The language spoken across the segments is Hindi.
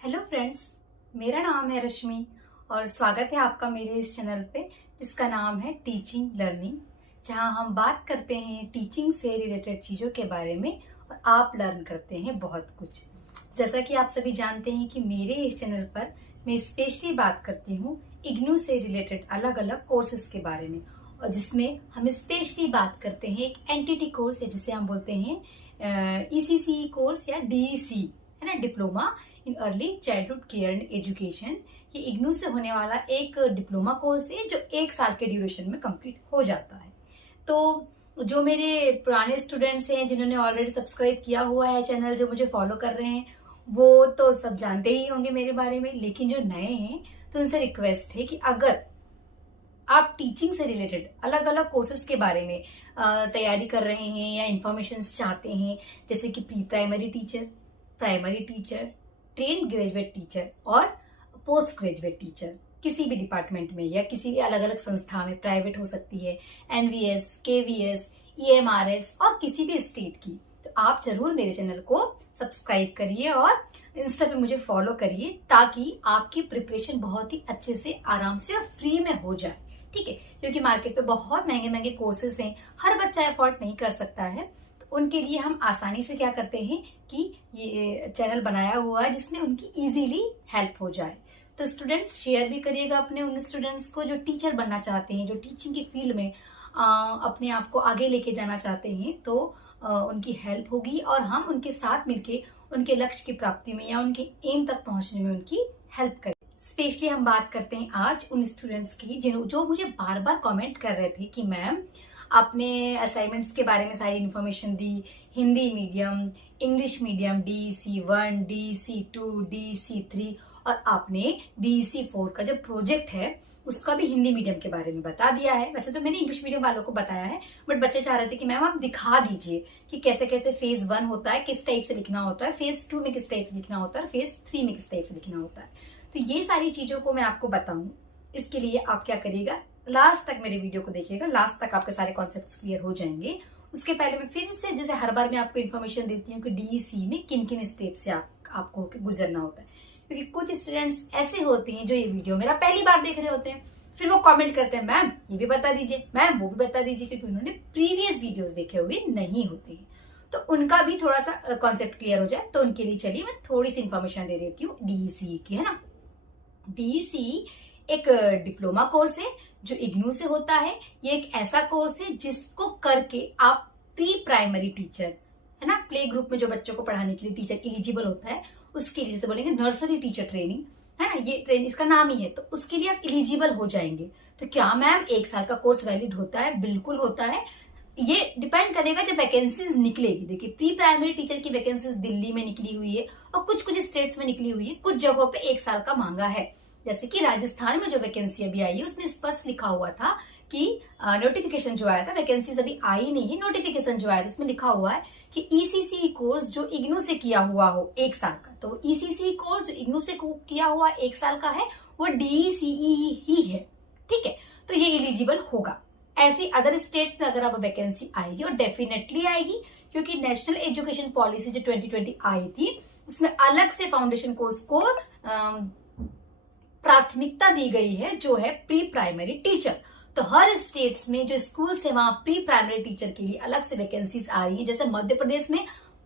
हेलो फ्रेंड्स, मेरा नाम है रश्मि और स्वागत है आपका मेरे इस चैनल पे जिसका नाम है टीचिंग लर्निंग, जहां हम बात करते हैं टीचिंग से रिलेटेड चीज़ों के बारे में और आप लर्न करते हैं बहुत कुछ। जैसा कि आप सभी जानते हैं कि मेरे इस चैनल पर मैं स्पेशली बात करती हूँ इग्नू से रिलेटेड अलग अलग कोर्सेज के बारे में, और जिसमें हम स्पेशली बात करते हैं एक एनटीटी कोर्स है जिसे हम बोलते हैं ईसीसी कोर्स या डीईसी, है ना, diploma in early childhood care and education. ये इग्नू से होने वाला एक डिप्लोमा कोर्स है जो 1 साल के ड्यूरेशन में कंप्लीट हो जाता है। तो जो मेरे पुराने स्टूडेंट्स हैं जिन्होंने ऑलरेडी सब्सक्राइब किया हुआ है चैनल, जो मुझे फॉलो कर रहे हैं, वो तो सब जानते ही होंगे मेरे बारे में, लेकिन जो नए हैं तो उनसे रिक्वेस्ट है कि अगर आप टीचिंग से रिलेटेड अलग अलग कोर्सेज के बारे में तैयारी कर रहे हैं या इंफॉर्मेशन चाहते हैं, जैसे कि pre primary teacher, primary teacher, trained graduate teacher और पोस्ट ग्रेजुएट टीचर, किसी भी डिपार्टमेंट में या किसी भी अलग अलग संस्था में, प्राइवेट हो सकती है, एनवीएस, केवीएस, ईएमआरएस और किसी भी स्टेट की, तो आप जरूर मेरे चैनल को सब्सक्राइब करिए और इंस्टा पे मुझे फॉलो करिए ताकि आपकी प्रिपरेशन बहुत ही अच्छे से, आराम से और फ्री में हो जाए। ठीक है, क्योंकि मार्केट पे बहुत महंगे महंगे कोर्सेज हैं, हर बच्चा अफोर्ड नहीं कर सकता है, तो उनके लिए हम आसानी से क्या करते हैं कि ये चैनल बनाया हुआ है जिसमें उनकी इजीली हेल्प हो जाए। तो स्टूडेंट्स शेयर भी करिएगा अपने उन स्टूडेंट्स को जो टीचर बनना चाहते हैं, जो टीचिंग की फील्ड में अपने आप को आगे लेके जाना चाहते हैं, तो उनकी हेल्प होगी और हम उनके साथ मिलके उनके लक्ष्य की प्राप्ति में या उनके एम तक पहुंचने में उनकी हेल्प करें। स्पेशली हम बात करते हैं आज उन स्टूडेंट्स की जो मुझे बार बार कमेंट कर रहे थे कि मैम आपने असाइनमेंट्स के बारे में सारी इन्फॉर्मेशन दी, Hindi medium, English medium, DC 1, DC 2, DC 3 और आपने डीसी 4 का जो प्रोजेक्ट है उसका भी हिंदी मीडियम के बारे में बता दिया है। वैसे तो मैंने इंग्लिश मीडियम वालों को बताया है, बट बच्चे चाह रहे थे कि मैम आप दिखा दीजिए कि कैसे कैसे फेज 1 होता है, किस टाइप से लिखना होता है, फेज 2 में किस टाइप से लिखना होता है, फेज 3 में किस टाइप से लिखना होता है। तो ये सारी चीजों को मैं आपको बताऊं, इसके लिए आप क्या करिएगा, लास्ट तक मेरे वीडियो को देखिएगा, लास्ट तक आपके सारे कॉन्सेप्ट्स क्लियर हो जाएंगे। उसके पहले मैं फिर से, जैसे हर बार मैं आपको इन्फॉर्मेशन देती हूँ कि डीसी में किन किन स्टेप से आपको गुजरना होता है, क्योंकि कुछ स्टूडेंट्स ऐसे होते हैं जो ये वीडियो मेरा पहली बार देख रहे होते हैं, फिर वो कमेंट करते हैं मैम ये भी बता दीजिए, मैम वो भी बता दीजिए, क्योंकि उन्होंने प्रीवियस वीडियोस देखे हुए नहीं होते हैं। तो उनका भी थोड़ा सा कॉन्सेप्ट क्लियर हो जाए, तो उनके लिए चलिए मैं थोड़ी सी इन्फॉर्मेशन दे देती हूँ डीसी की, है ना। डीसी एक डिप्लोमा कोर्स है जो इग्नू से होता है। ये एक ऐसा कोर्स है जिसको करके आप प्री प्राइमरी टीचर, है ना, प्ले ग्रुप में जो बच्चों को पढ़ाने के लिए टीचर एलिजिबल होता है, उसके लिए, जैसे बोलेंगे नर्सरी टीचर ट्रेनिंग, है ना, ये ट्रेनिंग इसका नाम ही है, तो उसके लिए आप एलिजिबल हो जाएंगे। तो क्या मैम 1 साल का कोर्स वैलिड होता है? बिल्कुल होता है। ये डिपेंड करेगा जब वैकेंसीज निकलेगी। देखिए, प्री प्राइमरी टीचर की वैकेंसीज दिल्ली में निकली हुई है और कुछ कुछ स्टेट्स में निकली हुई है, कुछ जगहों पे 1 साल का मांगा है। जैसे कि राजस्थान में जो वैकेंसी अभी आई है उसमें स्पष्ट लिखा हुआ था कि नोटिफिकेशन जो आया था, वैकेंसीज अभी आई नहीं है, नोटिफिकेशन जो आया था उसमें लिखा हुआ है कि ईसीसी कोर्स जो इग्नू से किया हुआ हो 1 साल का, तो ईसीसी कोर्स जो इग्नू से किया हुआ 1 साल का है वो डीसीई ही है। ठीक है, तो ये एलिजिबल होगा। ऐसी अदर स्टेट्स में अगर अब वैकेंसी आएगी, और डेफिनेटली आएगी, क्योंकि नेशनल एजुकेशन पॉलिसी जो 2020 आई थी उसमें अलग से फाउंडेशन कोर्स को प्राथमिकता दी गई है, जो है प्री प्राइमरी टीचर। तो हर स्टेट्स में जो स्कूल से वहां प्री प्राइमरी टीचर के लिए अलग से वैकेंसीज आ रही है। जैसे मध्य प्रदेश में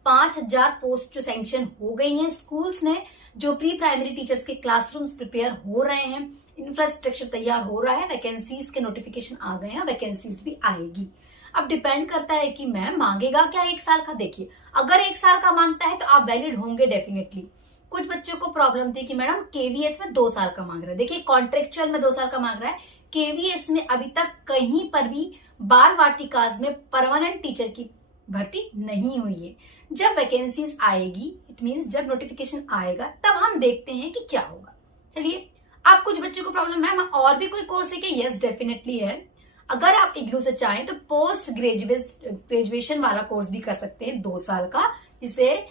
5000 पोस्ट जो सैंक्शन हो गई हैं स्कूल्स में, जो प्री प्राइमरी टीचर्स के क्लासरूम्स प्रिपेयर हो रहे हैं, इंफ्रास्ट्रक्चर तैयार हो रहा है, वैकेंसीज के नोटिफिकेशन आ गए हैं, वैकेंसीज भी आएगी। अब डिपेंड करता है कि मैम मांगेगा क्या 1 साल का। देखिए, अगर 1 साल का मांगता है तो आप वैलिड होंगे डेफिनेटली। कुछ बच्चों को प्रॉब्लम थी कि मैडम केवीएस में 2 साल का मांग रहा है। देखिए, कॉन्ट्रेक्चुअल में 2 साल का मांग रहा है, केवीएस में अभी तक कहीं पर भी बाल वाटिकाज में परमानेंट टीचर की भर्ती नहीं हुई है। जब वैकेंसीज आएगी, इट मींस जब नोटिफिकेशन आएगा, तब हम देखते हैं कि क्या होगा। चलिए, आप कुछ बच्चों को प्रॉब्लम, मैम और भी कोई कोर्स है क्या? यस, डेफिनेटली है। अगर आप इग्नू से चाहें तो पोस्ट ग्रेजुएशन वाला कोर्स भी कर सकते हैं 2 साल का, जिसे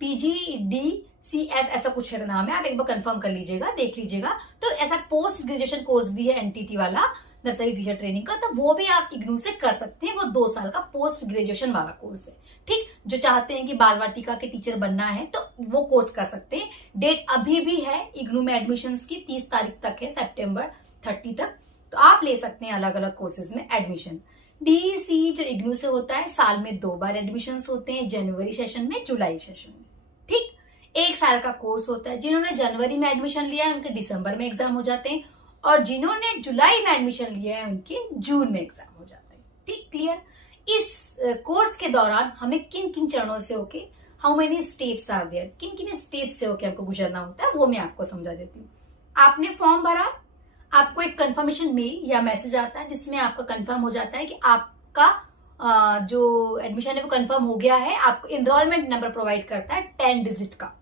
PGDCF ऐसा कुछ है नाम है, आप एक बार कंफर्म कर लीजिएगा, देख लीजिएगा। तो ऐसा पोस्ट ग्रेजुएशन कोर्स भी है एनटीटी वाला, नर्सरी टीचर ट्रेनिंग का, तो वो भी आप इग्नू से कर सकते हैं। वो 2 साल का पोस्ट ग्रेजुएशन वाला कोर्स है। ठीक, जो चाहते हैं कि बाल वाटिका के टीचर बनना है तो वो कोर्स कर सकते हैं। डेट अभी भी है इग्नू में एडमिशंस की, 30 तारीख तक है, सितंबर 30 तक। तो आप ले सकते हैं अलग अलग कोर्सेज में एडमिशन। डीईसी जो इग्नू से होता है, साल में 2 बार एडमिशन होते हैं, जनवरी सेशन में, जुलाई सेशन में। ठीक, 1 साल का कोर्स होता है। जिन्होंने जनवरी में एडमिशन लिया है उनके दिसंबर में एग्जाम हो जाते हैं, और जिन्होंने जुलाई में एडमिशन लिया है उनके जून में एग्जाम हो जाते हैं। ठीक, क्लियर। इस कोर्स के दौरान हमें किन किन चरणों से होके, how many steps are there, किन किन स्टेप्स से होके हमको गुजरना होता है, वो मैं आपको समझा देती हूँ। आपने फॉर्म भरा, आपको एक कंफर्मेशन मेल या मैसेज आता है जिसमें आपका कंफर्म हो जाता है कि आपका जो एडमिशन है वो कंफर्म हो गया है। आपको एनरोलमेंट नंबर प्रोवाइड करता है 10 डिजिट का।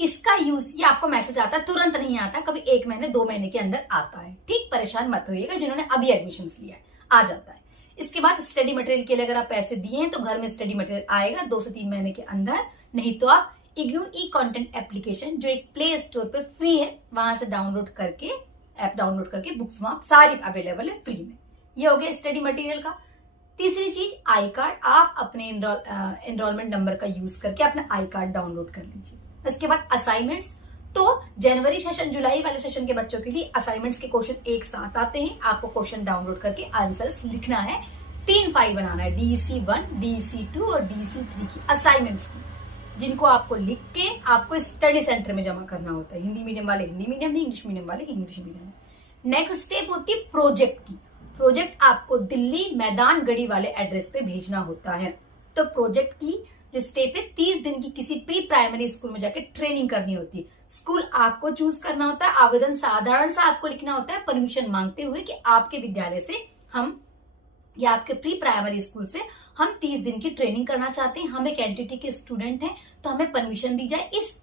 इसका यूज, ये आपको मैसेज आता है, तुरंत नहीं आता, कभी 1 महीने 2 महीने के अंदर आता है। ठीक, परेशान मत होइएगा, जिन्होंने अभी एडमिशन लिया है आ जाता है। इसके बाद स्टडी मटेरियल के लिए अगर आप पैसे दिए हैं तो घर में स्टडी मटेरियल आएगा 2 से 3 महीने के अंदर। नहीं तो आप इग्नू ई कंटेंट एप्लीकेशन, जो एक प्ले स्टोर पे फ्री है, वहां से डाउनलोड करके, ऐप डाउनलोड करके बुक्स वहां सारी अवेलेबल है फ्री में। ये हो गया स्टडी मटेरियल का। तीसरी चीज, आई कार्ड। आप अपने एनरोलमेंट नंबर का यूज करके अपना आई कार्ड डाउनलोड कर लीजिए। इसके बाद असाइनमेंट्स। तो जनवरी सेशन, जुलाई वाले सेशन के बच्चों के लिए असाइनमेंट्स के क्वेश्चन एक साथ आते हैं। आपको क्वेश्चन डाउनलोड करके आंसर्स लिखना है। 3 फाइल बनाना है, DEC 1, DEC 2 और DEC 3 की असाइनमेंट्स की, जिनको आपको लिख के आपको स्टडी सेंटर में जमा करना होता है। हिंदी मीडियम वाले हिंदी मीडियम में, इंग्लिश मीडियम वाले इंग्लिश मीडियम में। नेक्स्ट स्टेप होती है प्रोजेक्ट की। प्रोजेक्ट आपको दिल्ली मैदान गढ़ी वाले एड्रेस पे भेजना होता है। तो प्रोजेक्ट की जो स्टेप है, 30 दिन की किसी प्री प्राइमरी स्कूल में जाकर ट्रेनिंग करनी होती है। स्कूल आपको चूज करना होता है। आवेदन साधारण सा आपको लिखना होता है, परमिशन मांगते हुए कि आपके विद्यालय से हम, या आपके प्री प्राइमरी स्कूल से हम 30 दिन की ट्रेनिंग करना चाहते हैं। हम एक एंटिटी के स्टूडेंट हैं, तो हमें परमिशन दी जाए। इस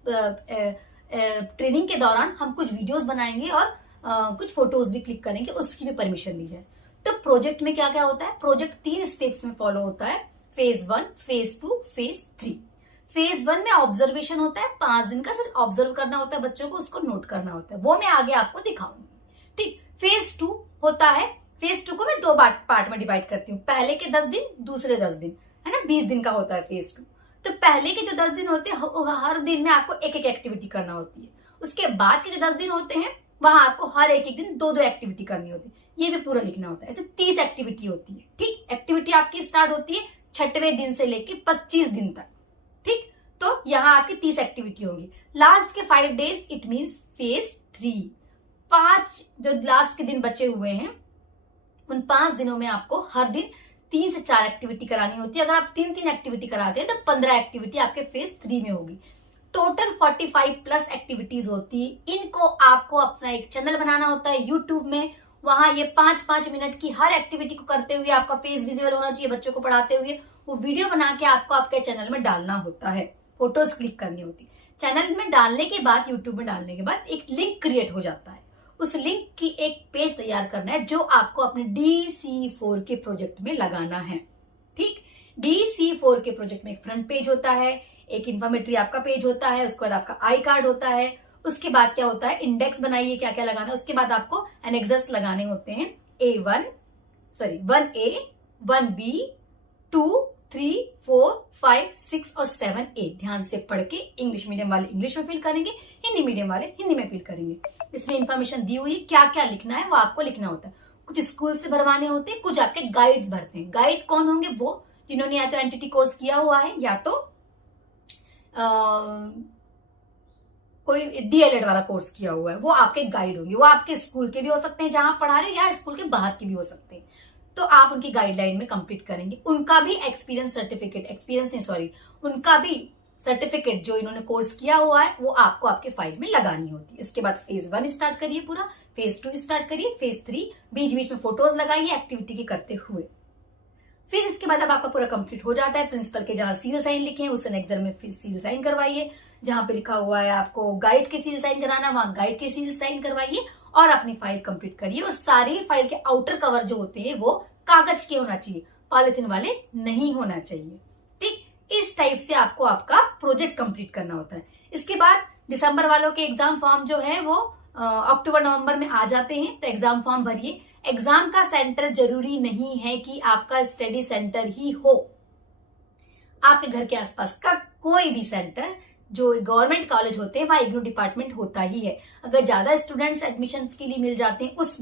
ट्रेनिंग के दौरान हम कुछ वीडियोस बनाएंगे और कुछ फोटोज भी क्लिक करेंगे, उसकी भी परमिशन दी जाए। तो प्रोजेक्ट में क्या क्या होता है? प्रोजेक्ट 3 स्टेप्स में फॉलो होता है, फेज 1, फेज 2, फेज 3। फेज 1 में ऑब्जर्वेशन होता है, 5 दिन का सिर्फ ऑब्जर्व करना होता है बच्चों को, उसको नोट करना होता है, वो मैं आगे आपको दिखाऊंगी। ठीक, फेज 2 होता है। फेज 2 को मैं 2 पार्ट में डिवाइड करती हूँ, पहले के 10 दिन, दूसरे 10 दिन, है ना, 20 दिन का होता है फेज 2। तो पहले के जो 10 दिन होते हैं, हर दिन में आपको एक एक एक्टिविटी करना होती है। उसके बाद के जो 10 दिन होते हैं, वहां आपको हर एक दिन 2-2 एक्टिविटी करनी होती है। ये भी पूरा लिखना होता है। ऐसे 30 एक्टिविटी होती है। ठीक, एक्टिविटी आपकी स्टार्ट होती है 6वें दिन से लेके 25 दिन तक। ठीक, तो यहाँ आपकी 30 एक्टिविटी होंगी। लास्ट के 5 डेज इट मीन्स फेज 3। 5 जो लास्ट के दिन बचे हुए हैं, उन 5 दिनों में आपको हर दिन 3 से 4 एक्टिविटी करानी होती है। अगर आप 3-3 एक्टिविटी कराते हैं तो 15 एक्टिविटी आपके फेज 3 में होगी। टोटल 45+ एक्टिविटीज होती है। इनको आपको अपना एक चैनल बनाना होता है यूट्यूब में। वहां ये 5-5 मिनट की हर एक्टिविटी को करते हुए आपका फेस विजिबल होना चाहिए, बच्चों को पढ़ाते हुए वो वीडियो बना के आपको आपके चैनल में डालना होता है, फोटोज क्लिक करनी होती है। चैनल में डालने के बाद, यूट्यूब में डालने के बाद एक लिंक क्रिएट हो जाता है। उस लिंक की एक पेज तैयार करना है जो आपको अपने DC4 के प्रोजेक्ट में लगाना है। ठीक, DC4 के प्रोजेक्ट में एक फ्रंट पेज होता है, एक इन्फॉर्मेटरी आपका पेज होता है, उसके बाद आपका आई कार्ड होता है, उसके बाद क्या होता है, इंडेक्स बनाइए क्या क्या लगाना है, उसके बाद आपको एनेक्सर्स लगाने होते हैं, 1A, 1B, 2, 3, 4, 5, 6 और 7A। ध्यान से पढ़ के इंग्लिश मीडियम वाले इंग्लिश में फिल करेंगे, हिंदी मीडियम वाले हिंदी में फिल करेंगे। इसमें इंफॉर्मेशन दी हुई है, क्या क्या लिखना है वो आपको लिखना होता है। कुछ स्कूल से भरवाने होते हैं, कुछ आपके गाइड्स भरते हैं। गाइड कौन होंगे? वो जिन्होंने या तो एंटिटी कोर्स किया हुआ है या तो कोई DLED वाला कोर्स किया हुआ है, वो आपके गाइड होंगे। वो आपके स्कूल के भी हो सकते हैं जहां पढ़ा रहे हो, या स्कूल के बाहर के भी हो सकते हैं। तो आप उनकी गाइडलाइन में कंप्लीट करेंगे। उनका भी उनका भी सर्टिफिकेट जो इन्होंने कोर्स किया हुआ है वो आपको आपके फाइल में लगानी होती है। इसके बाद फेज 1 स्टार्ट करिए, पूरा फेज 2 स्टार्ट करिए, फेज 3 बीच बीच में फोटोज लगाइए एक्टिविटी के करते हुए। फिर इसके बाद अब आपका पूरा कंप्लीट हो जाता है। प्रिंसिपल के जहां सील साइन लिखे हैं उस एनेक्सर में फिर सील साइन करवाइए। जहां पे लिखा हुआ है आपको गाइड के सील साइन कराना, वहां गाइड के सील साइन करवाइए और अपनी फाइल कंप्लीट करिए। और सारी फाइल के आउटर कवर जो होते हैं वो कागज के होना चाहिए, पॉलिथीन वाले नहीं होना चाहिए। ठीक, इस टाइप से आपको आपका प्रोजेक्ट कंप्लीट करना होता है। इसके बाद दिसंबर वालों के एग्जाम फॉर्म जो है वो अक्टूबर नवंबर में आ जाते हैं, तो एग्जाम फॉर्म भरिए। एग्जाम का सेंटर जरूरी नहीं है कि आपका स्टडी सेंटर ही हो। आपके घर के आसपास का कोई भी सेंटर, जो गवर्नमेंट कॉलेज होते हैं वहाँ इग्नू डिपार्टमेंट होता ही है। अगर ज्यादा स्टूडेंट्स एडमिशन्स के लिए मिल जाते हैं उस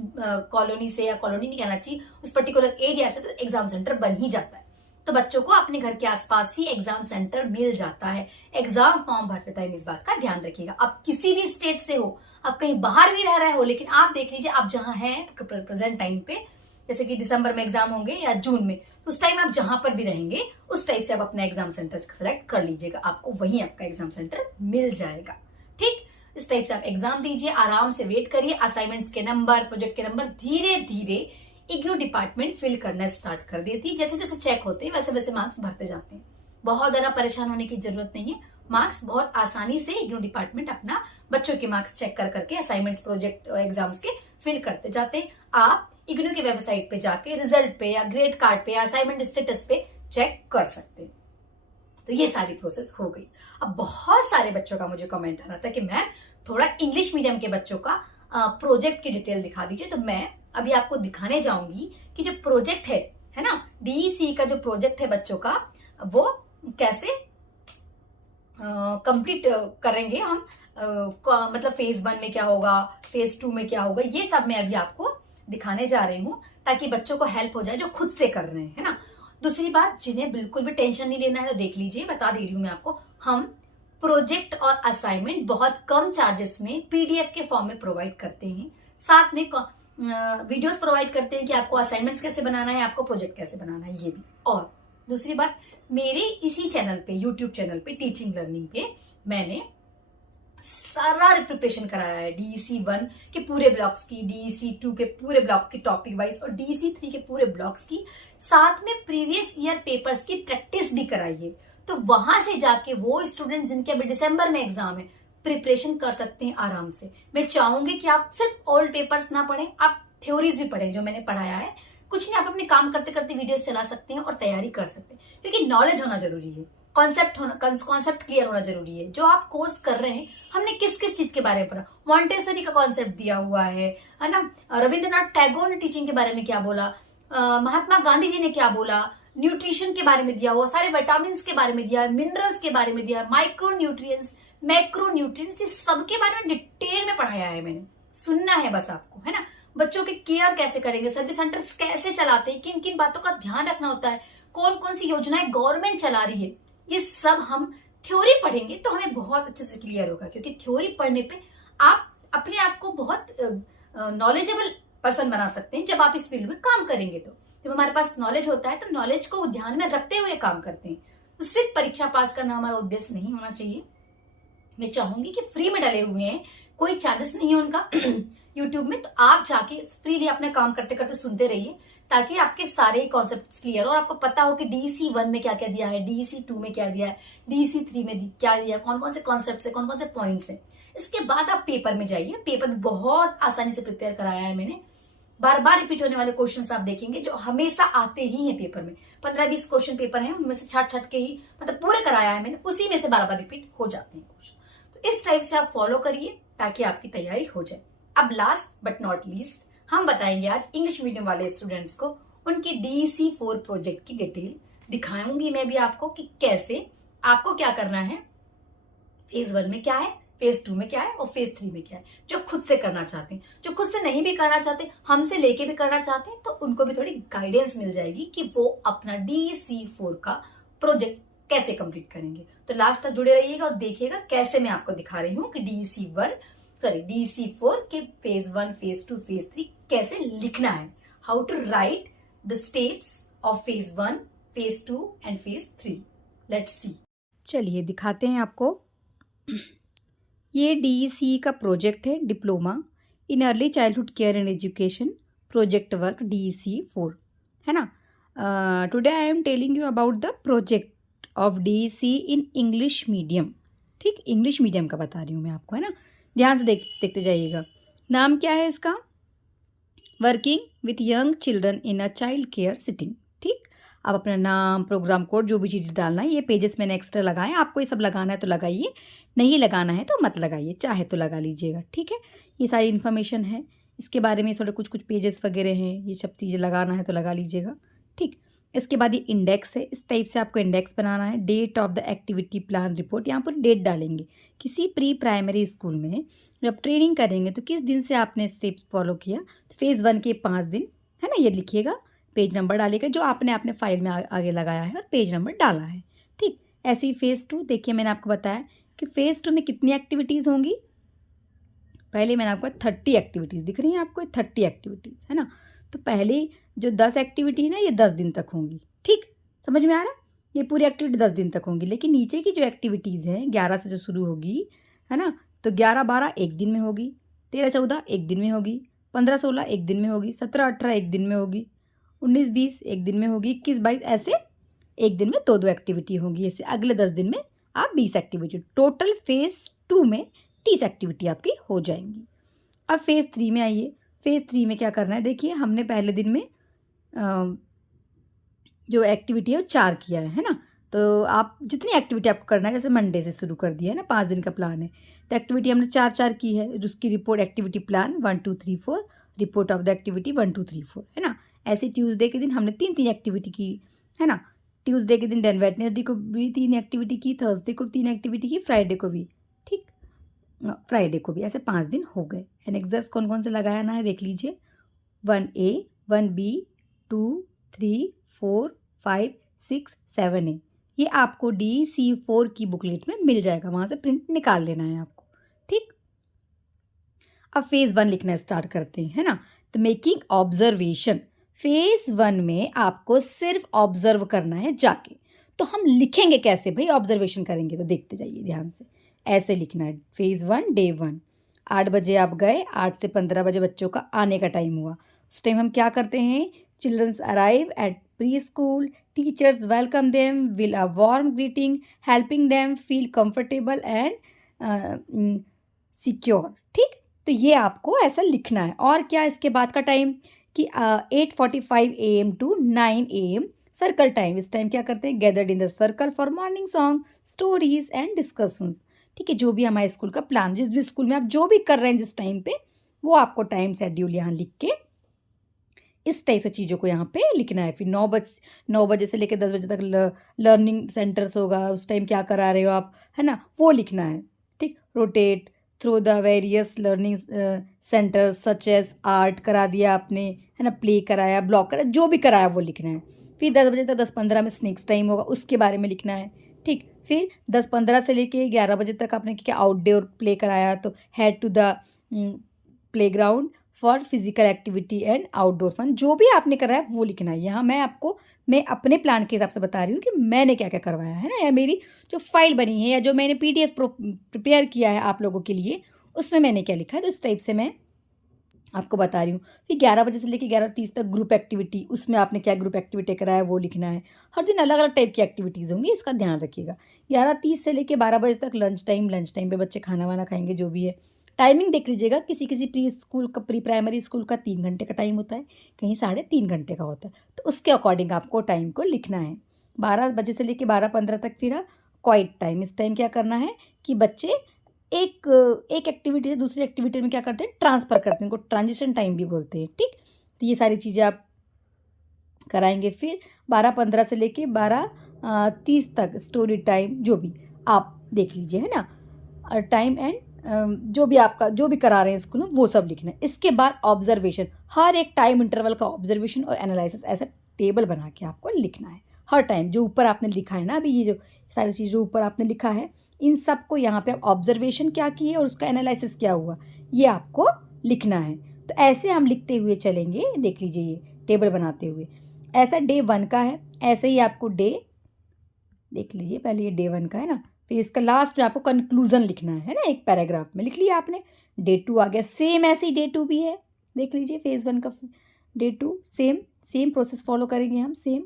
कॉलोनी से, या कॉलोनी नहीं कहना चाहिए, उस पर्टिकुलर एरिया से, तो एग्जाम सेंटर बन ही जाता है। तो बच्चों को अपने घर के आसपास ही एग्जाम सेंटर मिल जाता है। एग्जाम फॉर्म भरते टाइम इस बात का ध्यान रखिएगा। आप किसी भी स्टेट से हो, आप कहीं बाहर भी रह रहे हो, लेकिन आप देख लीजिए आप जहां हैं प्रेजेंट टाइम पे, जैसे कि दिसंबर में एग्जाम होंगे या जून में, तो उस टाइम आप जहां पर भी रहेंगे उस टाइप से आप अपना एग्जाम सेंटर सेलेक्ट कर लीजिएगा, आपको वहीं आपका एग्जाम सेंटर मिल जाएगा। ठीक, इस टाइप से आप एग्जाम दीजिए, आराम से वेट करिए। असाइनमेंट्स के नंबर, प्रोजेक्ट के नंबर धीरे धीरे इग्नू डिपार्टमेंट फिल करना स्टार्ट कर देती है। जैसे जैसे चेक होते हैं वैसे वैसे मार्क्स भरते जाते हैं। बहुत ज्यादा परेशान होने की जरूरत नहीं है। मार्क्स बहुत आसानी से इग्नू डिपार्टमेंट अपना बच्चों के मार्क्स चेक कर करके असाइनमेंट्स, प्रोजेक्ट, एग्जाम्स के फिल करते जाते हैं। आप इग्नू की वेबसाइट पे जाके रिजल्ट पे या ग्रेड कार्ड पे या असाइनमेंट स्टेटस पे चेक कर सकते हैं। तो ये सारी प्रोसेस हो गई। अब बहुत सारे बच्चों का मुझे कमेंट आ रहा था कि मैम थोड़ा इंग्लिश मीडियम के बच्चों का प्रोजेक्ट की डिटेल दिखा दीजिए। तो मैं अभी आपको दिखाने जाऊंगी कि जो प्रोजेक्ट है ना, डीईसी का जो प्रोजेक्ट है बच्चों का, वो कैसे कंप्लीट करेंगे हम। मतलब फेज 1 में क्या होगा, फेज 2 में क्या होगा, ये सब मैं अभी आपको दिखाने जा रही हूँ ताकि बच्चों को हेल्प हो जाए जो खुद से कर रहे हैं, है ना। दूसरी बात, जिन्हें बिल्कुल भी टेंशन नहीं लेना है तो देख लीजिए, बता दे रही हूँ मैं आपको, हम प्रोजेक्ट और असाइनमेंट बहुत कम चार्जेस में पीडीएफ के फॉर्म में प्रोवाइड करते हैं। साथ में वीडियोस प्रोवाइड करते हैं कि आपको असाइनमेंट्स कैसे बनाना है, आपको प्रोजेक्ट कैसे बनाना है, ये भी। और दूसरी बात, मेरे इसी चैनल पे, यूट्यूब चैनल पे, टीचिंग लर्निंग पे, मैंने सारा प्रिपरेशन कराया है डीईसी 1 के पूरे ब्लॉक्स की, डीईसी 2 के पूरे ब्लॉक की टॉपिक वाइज, और डीईसी 3 के पूरे ब्लॉक्स की। साथ में प्रीवियस ईयर पेपर्स की प्रैक्टिस भी कराई है। तो वहां से जाके वो स्टूडेंट जिनके अभी दिसंबर में एग्जाम है, प्रिपरेशन कर सकते हैं आराम से। मैं चाहूंगी कि आप सिर्फ ओल्ड पेपर्स ना पढ़ें, आप थ्योरीज भी पढ़ें जो मैंने पढ़ाया है। कुछ नहीं, आप अपने काम करते करते वीडियोस चला सकते हैं और तैयारी कर सकते हैं, क्योंकि नॉलेज होना जरूरी है, कॉन्सेप्ट क्लियर होना जरूरी है। जो आप कोर्स कर रहे हैं, हमने किस किस चीज के बारे में पढ़ा, मॉन्टेसरी का कॉन्सेप्ट दिया हुआ है ना, रविंद्रनाथ टैगोर ने टीचिंग के बारे में क्या बोला, महात्मा गांधी जी ने क्या बोला, न्यूट्रिशन के बारे में दिया हुआ, सारे विटामिन के बारे में दिया है, मिनरल्स के बारे में दिया है, माइक्रो न्यूट्रिएंट्स, मैक्रो न्यूट्रिएंट्स, इस सबके बारे में डिटेल में पढ़ाया है मैंने। सुनना है बस आपको, है ना। बच्चों के केयर कैसे करेंगे, सर्विस सेंटर्स कैसे चलाते हैं, किन किन बातों का ध्यान रखना होता है, कौन कौन सी योजनाएं गवर्नमेंट चला रही है, ये सब हम थ्योरी पढ़ेंगे तो हमें बहुत अच्छे से क्लियर होगा। क्योंकि थ्योरी पढ़ने पे आप अपने आप को बहुत नॉलेजेबल पर्सन बना सकते हैं। जब आप इस फील्ड में काम करेंगे, तो जब हमारे पास नॉलेज होता है तो नॉलेज को ध्यान में रखते हुए काम करते हैं। तो सिर्फ परीक्षा पास करना हमारा उद्देश्य नहीं होना चाहिए। मैं चाहूंगी कि फ्री में डले हुए हैं, कोई चार्जेस नहीं है उनका यूट्यूब में, तो आप जाके फ्रीली अपने काम करते करते सुनते रहिए, ताकि आपके सारे कॉन्सेप्ट क्लियर हो और आपको पता हो कि डीईसी 1 में क्या क्या दिया है, डीईसी 2 में क्या दिया है, डीईसी 3 में क्या दिया है, कौन कौन से कॉन्सेप्ट है, कौन कौन से पॉइंट्स है। इसके बाद आप पेपर में जाइए। पेपर में बहुत आसानी से प्रिपेयर कराया है मैंने। बार बार रिपीट होने वाले क्वेश्चंस आप देखेंगे जो हमेशा आते ही हैं पेपर में। 15-20 क्वेश्चन पेपर हैं, उनमें से छाट छाट के ही मतलब पूरे कराया है मैंने, उसी में से बार बार रिपीट हो जाते हैं क्वेश्चन। तो इस टाइप से आप फॉलो करिए ताकि आपकी तैयारी हो जाए। अब लास्ट बट नॉट लीस्ट, हम बताएंगे आज इंग्लिश मीडियम वाले स्टूडेंट्स को उनके डीईसी 4 प्रोजेक्ट की डिटेल दिखाऊंगी मैं भी आपको कि कैसे आपको क्या करना है, फेज 1 में क्या है, फेज 2 में क्या है और फेज 3 में क्या है। जो खुद से करना चाहते हैं, जो खुद से नहीं भी करना चाहते, हमसे लेके भी करना चाहते हैं, तो उनको भी थोड़ी गाइडेंस मिल जाएगी कि वो अपना डीईसी 4 का प्रोजेक्ट कैसे कंप्लीट करेंगे। तो लास्ट तक जुड़े रहिएगा और देखिएगा कैसे मैं आपको दिखा रही हूँ कि डीईसी 4 के फेज 1, फेज 2, फेज 3 कैसे लिखना है, how to write the steps of phase 1, phase 2 and phase 3। Let's see. चलिए दिखाते हैं आपको। ये डीईसी का प्रोजेक्ट है, diploma in early childhood care and education, project work DEC 4, है ना। Today I am telling you about the project of DEC in English medium. ठीक, इंग्लिश मीडियम का बता रही हूँ मैं आपको, है ना। ध्यान से देखते जाइएगा। नाम क्या है इसका, working with young children in a child care sitting. ठीक, आप अपना नाम, प्रोग्राम कोड, जो भी चीज़ डालना है, ये पेजेस मैंने एक्स्ट्रा लगाए, आपको ये सब लगाना है तो लगाइए, नहीं लगाना है तो मत लगाइए, चाहे तो लगा लीजिएगा। ठीक है, ये सारी इन्फॉर्मेशन है। इसके बारे में थोड़े कुछ कुछ पेजेस वगैरह हैं, ये सब चीज़ें लगाना है तो लगा लीजिएगा। ठीक, इसके बाद ये इंडेक्स है, इस टाइप से आपको इंडेक्स बनाना है। Date of the activity plan report, यहाँ पर डेट डालेंगे। किसी प्री प्राइमरी स्कूल में जब ट्रेनिंग करेंगे तो किस दिन से आपने स्टेप्स फॉलो किया, तो फेज़ 1 के 5 दिन है ना, ये लिखिएगा। पेज नंबर डालिएगा जो आपने अपने फाइल में आगे लगाया है और पेज नंबर डाला है। ठीक, ऐसे ही फेज़ 2, देखिए मैंने आपको बताया कि फेज़ 2 में कितनी एक्टिविटीज़ होंगी। पहले मैंने आपको 30 एक्टिविटीज़ दिख रही हैं आपको, 30 एक्टिविटीज़ है ना। तो पहले जो 10 एक्टिविटी है ना, ये 10 दिन तक होंगी। ठीक, समझ में आ रहा, ये पूरी एक्टिविटी 10 दिन तक होंगी। लेकिन नीचे की जो एक्टिविटीज़ हैं 11 से जो शुरू होगी है ना, तो 11-12 एक दिन में होगी, 13-14 एक दिन में होगी, 15-16 एक दिन में होगी, 17-18 एक दिन में होगी, 19-20 एक दिन में होगी, 21-22 ऐसे एक दिन में 2-2 एक्टिविटी होंगी। ऐसे अगले 10 दिन में आप 20 एक्टिविटी, टोटल फेज़ 2 में 30 एक्टिविटी आपकी हो जाएंगी। अब फेज़ 3 में आइए। फेज़ 3 में क्या करना है, देखिए हमने पहले दिन में जो एक्टिविटी है वो 4 किया है ना। तो आप जितनी एक्टिविटी आपको करना है, जैसे मंडे से शुरू कर दिया है ना, 5 दिन का प्लान है, तो एक्टिविटी हमने 4-4 की है। उसकी report activity plan 1 2 3 4, report of the activity 1 2 3 4 है ना। ऐसे ट्यूसडे के दिन हमने 3-3 एक्टिविटी की है ना। ट्यूसडे के दिन देन वेडनेसडे को भी 3 एक्टिविटी की, थर्सडे को 3 एक्टिविटी की, फ्राइडे को भी। ठीक, फ्राइडे को भी, ऐसे 5 दिन हो गए। एनेक्सर्स कौन कौन से लगाना है देख लीजिए। 1A 1B 2 3 4 5 6 7A, ये आपको DC4 की बुकलेट में मिल जाएगा, वहाँ से प्रिंट निकाल लेना है आपको। ठीक, अब फेज़ 1 लिखना स्टार्ट करते हैं है ना। तो मेकिंग ऑब्जर्वेशन, फेज़ 1 में आपको सिर्फ ऑब्जर्व करना है जाके। तो हम लिखेंगे कैसे भाई, ऑब्जर्वेशन करेंगे तो देखते जाइए ध्यान से। ऐसे लिखना है, फेज़ 1 डे 1, 8 बजे आप गए, 8 से 15 बजे बच्चों का आने का टाइम हुआ। उस टाइम हम क्या करते हैं, childrens arrive at pre school, teachers welcome them will a warm greeting, helping them feel comfortable and secure. ठीक, तो ये आपको ऐसा लिखना है। और क्या इसके बाद का टाइम कि 8:45 AM to 9 AM circle time. इस टाइम क्या करते हैं, gathered in the circle for morning song, stories and discussions. ठीक है, जो भी हमारे स्कूल का प्लान, जिस भी स्कूल में आप जो भी कर रहे हैं जिस टाइम पे, वो आपको टाइम शेड्यूल यहाँ लिख के इस टाइप से चीज़ों को यहाँ पे लिखना है। फिर 9 बजे से लेकर 10 बजे तक लर्निंग सेंटर्स होगा, उस टाइम क्या करा रहे हो आप है ना, वो लिखना है। ठीक, rotate through the various learning centres such as art करा दिया आपने है ना, प्ले कराया, ब्लॉक कराया, जो भी कराया वो लिखना है। फिर 10 बजे तक 10-15 में स्नैक्स टाइम होगा, उसके बारे में लिखना है। ठीक, फिर 10-15 से लेके 11 बजे तक आपने क्या आउटडोर प्ले कराया, तो head to the playground for physical activity and outdoor fun, जो भी आपने कराया वो लिखना है। यहाँ मैं अपने प्लान के हिसाब से बता रही हूँ कि मैंने क्या क्या करवाया है ना, या मेरी जो फाइल बनी है या जो मैंने PDF प्रिपेयर किया है आप लोगों के लिए, उसमें मैंने क्या लिखा है, तो इस टाइप से मैं आपको बता रही हूँ। फिर 11 बजे से लेकर 11:30 तक ग्रुप एक्टिविटी, उसमें आपने क्या ग्रुप एक्टिविटी कराया वो लिखना है। हर दिन अलग अलग टाइप की एक्टिविटीज़ होंगी, इसका ध्यान रखिएगा। 11:30 से लेकर 12 बजे तक लंच टाइम पे बच्चे खाना वाना खाएंगे, जो भी है। टाइमिंग देख लीजिएगा, किसी किसी प्री प्राइमरी स्कूल का 3 घंटे का टाइम होता है, कहीं 3.5 घंटे का होता है, तो उसके अकॉर्डिंग आपको टाइम को लिखना है। 12 बजे से लेकर 12:15 तक फिर क्वाइट टाइम। इस टाइम क्या करना है कि बच्चे एक एक्टिविटी से दूसरी एक्टिविटी में क्या करते हैं, ट्रांसफ़र करते हैं, इनको ट्रांजिशन टाइम भी बोलते हैं। ठीक, तो ये सारी चीज़ें आप कराएंगे। फिर 12:15 से लेके 12:30 तक स्टोरी टाइम, जो भी आप देख लीजिए है ना, टाइम एंड जो भी आपका जो भी करा रहे हैं स्कूल में वो सब लिखना है। इसके बाद ऑब्जर्वेशन, हर एक टाइम इंटरवल का ऑब्जर्वेशन और एनालिसिस ऐसा टेबल बना के आपको लिखना है हर टाइम। जो ऊपर आपने लिखा है ना, अभी ये जो सारी चीज़ जो ऊपर आपने लिखा है, इन सब को यहाँ पे आप ऑब्जर्वेशन क्या किए और उसका एनालिसिस क्या हुआ, ये आपको लिखना है। तो ऐसे हम लिखते हुए चलेंगे, देख लीजिए ये टेबल बनाते हुए। ऐसा डे 1 का है, ऐसे ही आपको डे देख लीजिए, पहले ये डे 1 का है ना, फिर इसका लास्ट में आपको कंक्लूजन लिखना है ना, एक पैराग्राफ में लिख लिया आपने। डे 2 आ गया, सेम ऐसे ही डे 2 भी है, देख लीजिए फेज़ 1 का डे 2 सेम प्रोसेस फॉलो करेंगे हम, सेम।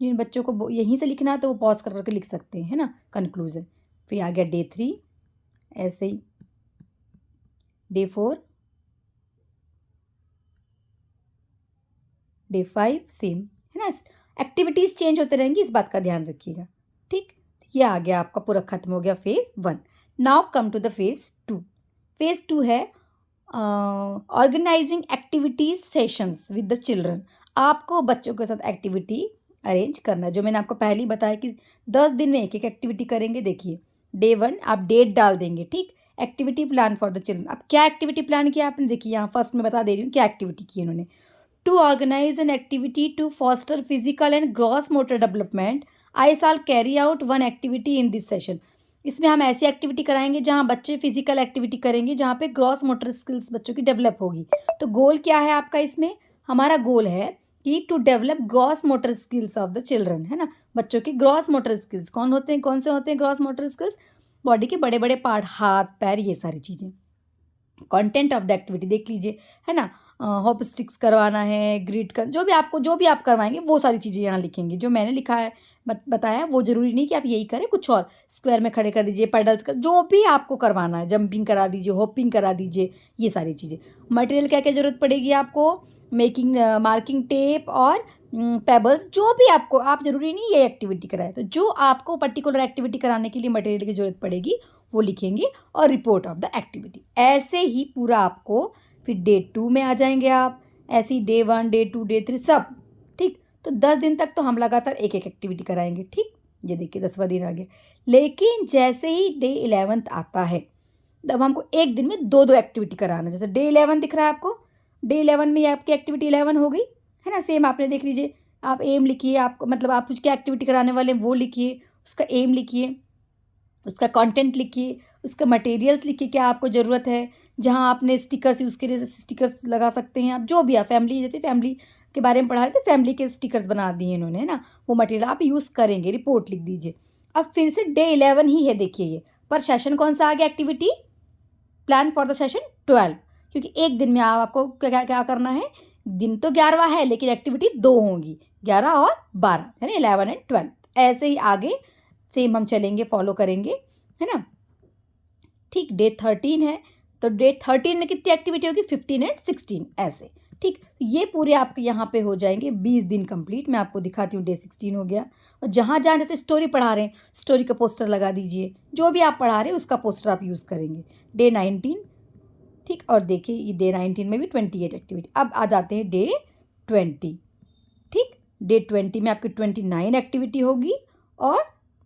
जिन बच्चों को यहीं से लिखना है तो वो पॉज कर करके लिख सकते हैं है ना, कंक्लूजन। फिर आ गया डे 3, ऐसे ही डे 4, डे 5 सेम है ना। एक्टिविटीज़ चेंज होते रहेंगी, इस बात का ध्यान रखिएगा। ठीक, ये आ गया आपका पूरा खत्म हो गया phase 1। Now come to the phase 2। Phase 2 है organising activities sessions with the children. आपको बच्चों के साथ एक्टिविटी अरेंज करना है, जो मैंने आपको पहले ही बताया कि 10 दिन में एक एक एक्टिविटी करेंगे। देखिए डे 1 आप डेट डाल देंगे, ठीक। Activity plan for the children, अब क्या एक्टिविटी प्लान किया आपने, देखिए यहाँ फर्स्ट में बता दे रही हूँ क्या एक्टिविटी की इन्होंने। To organise an activity to foster physical and gross motor development, I shall carry out one activity in this session. इसमें हम ऐसी एक्टिविटी कराएंगे जहाँ बच्चे फिजिकल एक्टिविटी करेंगे, जहाँ पे ग्रॉस मोटर स्किल्स बच्चों की डेवलप होगी। तो गोल क्या है आपका इसमें, हमारा गोल है कि to develop gross motor skills of the children, है ना। बच्चों की ग्रॉस मोटर स्किल्स कौन से होते हैं ग्रॉस मोटर स्किल्स, बॉडी के बड़े बड़े पार्ट, हाथ पैर, ये सारी चीज़ें। कंटेंट ऑफ द एक्टिविटी देख लीजिए, है ना। हॉप स्टिक्स करवाना है, ग्रिड कर, जो भी आप करवाएंगे वो सारी चीज़ें यहाँ लिखेंगे। जो मैंने लिखा है बताया, वो ज़रूरी नहीं कि आप यही करें, कुछ और स्क्वायर में खड़े कर दीजिए, पेडल्स कर, जो भी आपको करवाना है, जंपिंग करा दीजिए, हॉपिंग करा दीजिए, ये सारी चीज़ें। मटेरियल क्या क्या ज़रूरत पड़ेगी आपको, मार्किंग टेप और पेबल्स, जो भी आपको, आप ज़रूरी नहीं ये एक्टिविटी कराए, तो जो आपको पर्टिकुलर एक्टिविटी कराने के लिए मटेरियल की ज़रूरत पड़ेगी वो लिखेंगे, और रिपोर्ट ऑफ द एक्टिविटी। ऐसे ही पूरा आपको, फिर डे 2 में आ जाएंगे आप, ऐसे ही डे 1 डे 2 डे 3 सब, ठीक। तो 10 दिन तक तो हम लगातार एक एक एक्टिविटी कराएंगे, ठीक। ये देखिए 10वां दिन आ गया। लेकिन जैसे ही डे 11 आता है, तब हमको एक दिन में 2-2 एक्टिविटी कराना है। जैसे डे 11 दिख रहा है आपको, डे 11 में आपकी एक्टिविटी 11 हो गई, है ना। सेम आपने देख लीजिए, आप एम लिखिए, आपको मतलब आप क्या एक्टिविटी कराने वाले हैं वो लिखिए, उसका एम लिखिए, उसका कंटेंट लिखिए, उसका मटेरियल्स लिखिए, क्या आपको ज़रूरत है। जहाँ आपने स्टिकर्स यूज़ करे, स्टिकर्स लगा सकते हैं आप, जो भी आप फैमिली, जैसे फैमिली के बारे में पढ़ा रहे थे, फैमिली के स्टिकर्स बना दिए इन्होंने, है ना। वो मटेरियल आप यूज़ करेंगे, रिपोर्ट लिख दीजिए। अब फिर से डे 11 ही है, देखिए ये, पर सेशन कौन सा आ गया, activity plan for the session 12, क्योंकि एक दिन में आपको क्या क्या करना है। दिन तो 11वां है, लेकिन एक्टिविटी 2 होंगी, 11 और 12, यानी 11 एंड 12। ऐसे ही आगे सेम हम चलेंगे, फॉलो करेंगे, है ना। ठीक, डे 13 है, तो डे 13 में कितनी एक्टिविटी होगी, 15 एंड 16, ऐसे, ठीक। ये पूरे आपके यहाँ पे हो जाएंगे 20 दिन कंप्लीट। मैं आपको दिखाती हूँ, डे 16 हो गया, और जहाँ जहाँ जैसे स्टोरी पढ़ा रहे हैं, स्टोरी का पोस्टर लगा दीजिए, जो भी आप पढ़ा रहे हैं उसका पोस्टर आप यूज़ करेंगे। डे 19, ठीक। और देखिए ये डे 19 में भी 28 एक्टिविटी। अब आ जाते हैं डे 20, ठीक। डे 20 में आपकी 29 एक्टिविटी होगी, और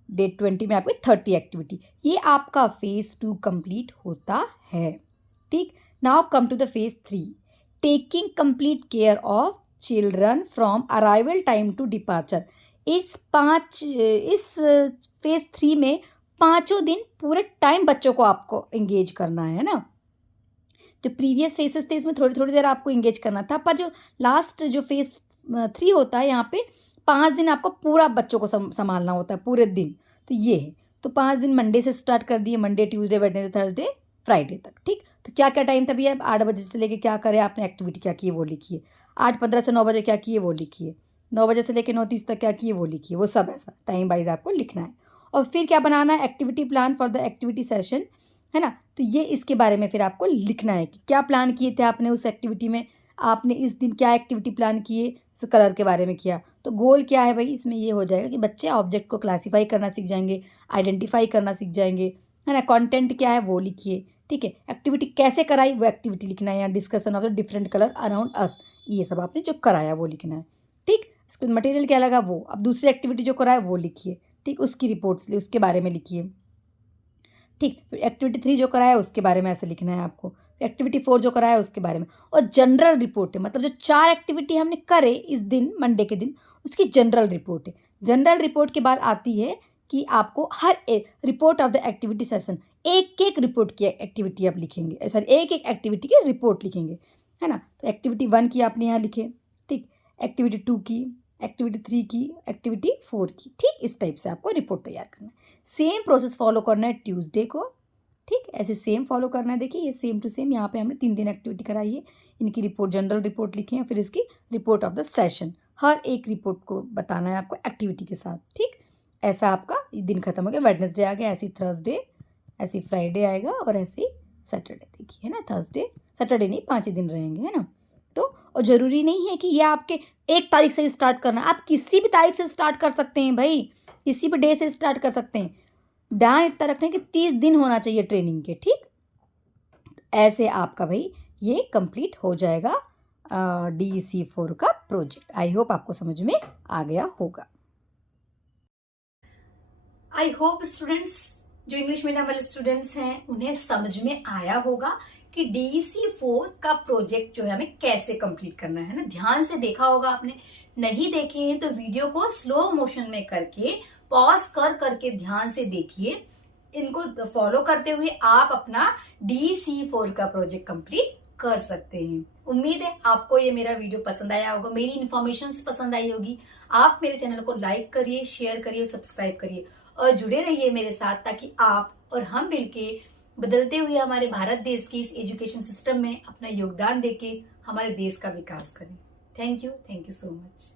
डे 20 में आपकी 30 एक्टिविटी। ये आपका फेज़ 2 कंप्लीट होता है, ठीक। Now come to the phase 3, taking complete care of children from arrival time to departure. इस फेज़ 3 में 5 दिन पूरे टाइम बच्चों को आपको एंगेज करना है ना। जो प्रीवियस फेसेस थे इसमें थोड़ी थोड़ी देर आपको इंगेज करना था, पर जो लास्ट जो फेज़ 3 होता है, यहाँ पे 5 दिन आपको पूरा बच्चों को संभालना होता है, पूरे दिन। तो ये है, तो 5 दिन मंडे से स्टार्ट कर दिए, Monday Tuesday Wednesday Thursday Friday तक, ठीक। तो क्या क्या टाइम था भैया, 8 बजे से लेके क्या करें आपने, एक्टिविटी क्या की वो लिखिए। 8:15 से 9 बजे क्या किए वो लिखिए। 9 बजे से लेके 9:30 तक क्या किए वो लिखिए। वो सब ऐसा टाइम वाइज आपको लिखना है। और फिर क्या बनाना है, activity plan for the activity session, है ना। तो ये इसके बारे में फिर आपको लिखना है कि क्या प्लान किए थे आपने उस एक्टिविटी में, आपने इस दिन क्या एक्टिविटी प्लान किए, जैसे कलर के बारे में किया। तो गोल क्या है भाई, इसमें ये हो जाएगा कि बच्चे ऑब्जेक्ट को क्लासीफाई करना सीख जाएंगे, आइडेंटिफाई करना सीख जाएंगे, है ना। कंटेंट क्या है वो लिखिए, ठीक है। एक्टिविटी कैसे कराई वो एक्टिविटी लिखना है, या discussion of the different colour around us, ये सब आपने जो कराया वो लिखना है, ठीक। इसके मटेरियल क्या लगा वो, अब दूसरी एक्टिविटी जो कराया वो लिखिए, ठीक। उसकी रिपोर्ट्स उसके बारे में लिखिए, ठीक। फिर एक्टिविटी 3 जो कराया उसके बारे में ऐसे लिखना है आपको, एक्टिविटी 4 जो कराया उसके बारे में। और जनरल रिपोर्ट है, मतलब जो 4 एक्टिविटी हमने करे इस दिन, मंडे के दिन, उसकी जनरल रिपोर्ट है। जनरल रिपोर्ट के बाद आती है कि आपको हर एक report of the activity session, एक एक रिपोर्ट की एक्टिविटी आप लिखेंगे, सॉरी एक एक एक्टिविटी की रिपोर्ट लिखेंगे, है ना। तो एक्टिविटी 1 की आपने यहाँ लिखे, ठीक। एक्टिविटी 2 की, एक्टिविटी 3 की, एक्टिविटी 4 की, ठीक। इस टाइप से आपको रिपोर्ट तैयार करना है। सेम प्रोसेस फॉलो करना है ट्यूसडे को, ठीक। ऐसे सेम फॉलो करना है। देखिए ये सेम टू सेम, यहाँ पे हमने 3 दिन एक्टिविटी कराई है, इनकी रिपोर्ट जनरल रिपोर्ट लिखी है, फिर इसकी रिपोर्ट ऑफ द सेशन, हर एक रिपोर्ट को बताना है आपको एक्टिविटी के साथ, ठीक। ऐसा आपका दिन खत्म हो गया, वेडनेसडे आ गया, ऐसे थर्सडे, ऐसे फ्राइडे आएगा, और ऐसे ही सैटरडे, देखिए, है ना। थर्सडे सैटरडे नहीं, 5 ही दिन रहेंगे, है ना। तो और ज़रूरी नहीं है कि ये आपके 1 तारीख से स्टार्ट करना, आप किसी भी तारीख से स्टार्ट कर सकते हैं भाई, किसी भी डे से स्टार्ट कर सकते हैं। ध्यान इतना रखना है कि 30 दिन होना चाहिए ट्रेनिंग के, ठीक। ऐसे आपका भाई ये कंप्लीट हो जाएगा DEC4 का प्रोजेक्ट। आई होप आपको समझ में आ गया होगा। आई होप स्टूडेंट्स, जो इंग्लिश मीडियम वाले स्टूडेंट्स हैं उन्हें समझ में आया होगा कि DEC4 का प्रोजेक्ट जो है हमें कैसे कंप्लीट करना है ना। ध्यान से देखा होगा आपने, नहीं देखे हैं तो वीडियो को स्लो मोशन में करके पॉज करके ध्यान से देखिए। इनको फॉलो करते हुए आप अपना DEC4 का प्रोजेक्ट कंप्लीट कर सकते हैं। उम्मीद है आपको ये मेरा वीडियो पसंद आया होगा, मेरी इन्फॉर्मेशन पसंद आई होगी। आप मेरे चैनल को लाइक करिए, शेयर करिए, सब्सक्राइब करिए और जुड़े रहिए मेरे साथ, ताकि आप और हम मिलके बदलते हुए हमारे भारत देश के इस एजुकेशन सिस्टम में अपना योगदान देके हमारे देश का विकास करें। Thank you so much.